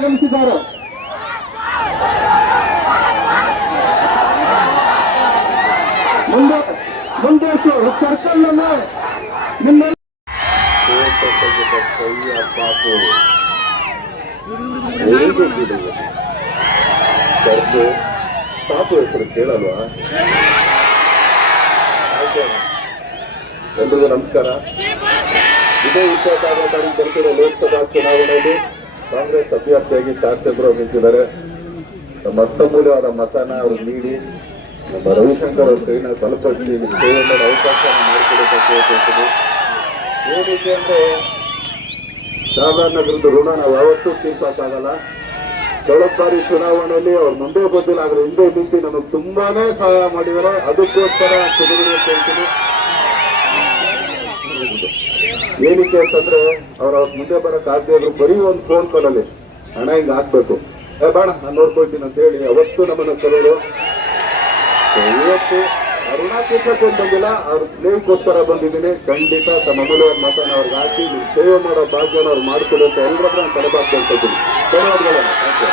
ಆಗಮಿಸಿದ್ದಾರೆ. ಮುಂದೆ ಸರ್ಕಲ್ ನಿಮ್ಮ ಪಾಪು ಹೆಸರು ಕೇಳಲ್ವಾ? ಎಲ್ರಿಗೂ ನಮಸ್ಕಾರ. ಇದೇ 26ನೇ ತಾರೀಕು ಬರ್ತಿರೋ ಲೋಕಸಭಾ ಚುನಾವಣೆಯಲ್ಲಿ ಕಾಂಗ್ರೆಸ್ ಅಭ್ಯರ್ಥಿಯಾಗಿ ಶಾಸಕರು ನಿಂತಿದ್ದಾರೆ. ನಮ್ಮ ಅರ್ಥಮೂಲ್ಯವಾದ ಮತನ ಅವ್ರಿಗೆ ನೀಡಿ ನಮ್ಮ ರವಿಶಂಕರ್ ಅವ್ರ ಕೈನ ಬಲಪಡಿಸಿ ಸೇವೆ ಮಾಡೋ ಅವಕಾಶ ಮಾಡಿಕೊಡೋದಕ್ಕೆ ಹೇಳ್ತೀನಿ. ಏನಕ್ಕೆ ಅಂದ್ರೆ ಸಾಧಾರಣದ್ರದ್ದು ಋಣ ನಾವು ಯಾವತ್ತೂ ತೀರ್ಸಕ್ಕಾಗಲ್ಲ. ಕಳೆದ ಬಾರಿ ಚುನಾವಣೆಯಲ್ಲಿ ಅವ್ರು ಮುಂದೆ ಬಂದಿಲ್ಲ, ಆದ್ರೆ ಹಿಂದೆ ನಿಂತು ನಮಗೆ ತುಂಬಾನೇ ಸಹಾಯ ಮಾಡಿದ್ದಾರೆ. ಅದಕ್ಕೋಸ್ಕರ ಚುನಾವಣೆ ಹೇಳ್ತೀನಿ. ಏನಕ್ಕೆ ಅಂತಂದ್ರೆ ಅವ್ರ ಮುಂದೆ ಬರಕ್ ಆಗದೆ ಇದ್ರು ಬರೀ ಒಂದು ಫೋನ್ ಕಾಲಲ್ಲಿ ಹಣ ಹಿಂಗ್ ಹಾಕ್ಬೇಕು, ಬೇಡ ನಾನು ನೋಡ್ಕೊಳ್ತೀನಿ ಅಂತ ಹೇಳಿ ಅವತ್ತು ನಮ್ಮನ್ನ ಕರೆಯೋರು. ಇವತ್ತು ಋಣ ತೀರ್ಸಕ್ಕೆ ಬಂದಿಲ್ಲ, ಅವ್ರ ಸ್ನೇಹಕ್ಕೋಸ್ಕರ ಬಂದಿದ್ದೀನಿ. ಖಂಡಿತ ತಮ್ಮ ಅಮೂಲ್ಯವಾದ ಮಾತನ್ನ ಅವ್ರಿಗೆ ಹಾಕಿ ಸೇವೆ ಮಾಡೋ ಭಾಗ್ಯನ ಅವ್ರು ಮಾಡ್ಕೊಡಿ ಅಂತ ಎಲ್ಲರತ್ರ ನಾನು ತಲೆಬಾಗ್ತಾ ಇದ್ದೀನಿ. ಧನ್ಯವಾದಗಳನ್ನ. Thank you.